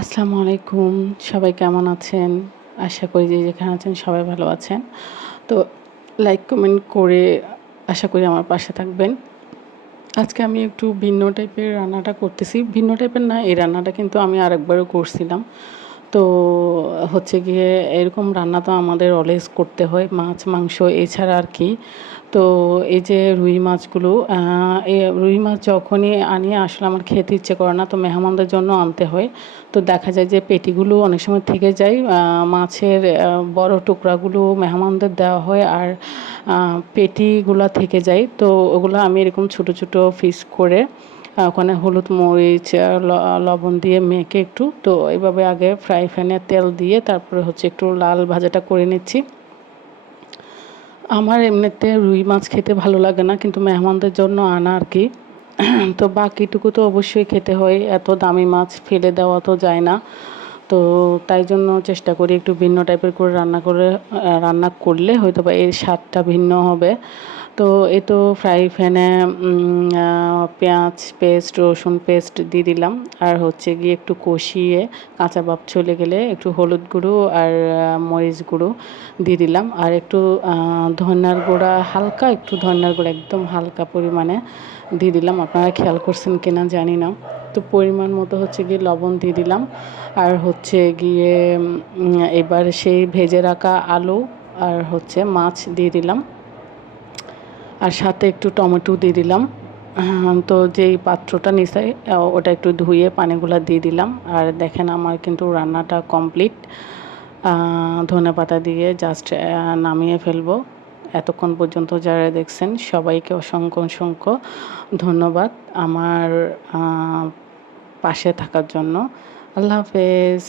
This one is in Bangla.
আসসালামু আলাইকুম। সবাই কেমন আছেন? আশা করি যে যেখানে আছেন সবাই ভালো আছেন। তো লাইক, কমেন্ট করে আশা করি আমার পাশে থাকবেন। আজকে আমি একটু ভিন্ন টাইপের রান্নাটা করতেছি। ভিন্ন টাইপের না, এই রান্নাটা কিন্তু আমি আরেকবারও করছিলাম। তো হচ্ছে গিয়ে এরকম রান্না তো আমাদের অলওয়েজ করতে হয়, মাছ, মাংস এছাড়া আর কি। তো এই যে রুই মাছগুলো, রুই মাছ যখনই আনি আসলে আমার খেতে ইচ্ছে করে না, তো মেহমানদের জন্য আনতে হয়। তো দেখা যায় যে পেটিগুলো অনেক সময় থেকে যায়, মাছের বড় টুকরাগুলো মেহমানদের দেওয়া হয় আর পেটিগুলা থেকে যায়। তো ওগুলো আমি এরকম ছোট ছোট পিস করে ওখানে হলুদ, মরিচ, লবণ দিয়ে মেখে একটু, তো এভাবে আগে ফ্রাই প্যানে তেল দিয়ে তারপরে হচ্ছে একটু লাল ভাজাটা করে নিচ্ছি। আমার এমনিতে রুই মাছ খেতে ভালো লাগে না, কিন্তু মেহমানদের জন্য আনা আর কি। তো বাকিটুকু তো অবশ্যই খেতে হয়, এত দামি মাছ ফেলে দেওয়া তো যায় না। তো তাই জন্য চেষ্টা করি একটু ভিন্ন টাইপের করে রান্না করলে হয়তোবা এর স্বাদটা ভিন্ন হবে। তো এই তো ফ্রাই প্যানে পেঁয়াজ পেস্ট, রসুন পেস্ট দিয়ে দিলাম। আর হচ্ছে গিয়ে একটু কষিয়ে কাঁচা ভাব চলে গেলে একটু হলুদ গুঁড়ো আর মরিচ গুঁড়ো দিয়ে দিলাম। আর একটু ধনিয়ার গুঁড়া, হালকা একটু ধনিয়ার গুঁড়া একদম হালকা পরিমাণে দিয়ে দিলাম। আপনারা খেয়াল করছেন কিনা জানি না। তো পরিমাণ মতো হচ্ছে গিয়ে লবণ দিয়ে দিলাম। আর হচ্ছে গিয়ে এবার সেই ভেজে রাখা আলু আর হচ্ছে মাছ দিয়ে দিলাম। আর সাথে একটু টমেটো দিয়ে দিলাম। তো যেই পাত্রটা নিচে ওটা একটু ধুয়ে পানিগুলো দিয়ে দিলাম। আর দেখেন আমার কিন্তু রান্নাটা কমপ্লিট। ধনেপাতা দিয়ে জাস্ট নামিয়ে ফেলবো। এতক্ষণ পর্যন্ত যারা দেখছেন সবাইকে অসংখ্য অসংখ্য ধন্যবাদ আমার পাশে থাকার জন্য। আল্লাহ হাফেজ।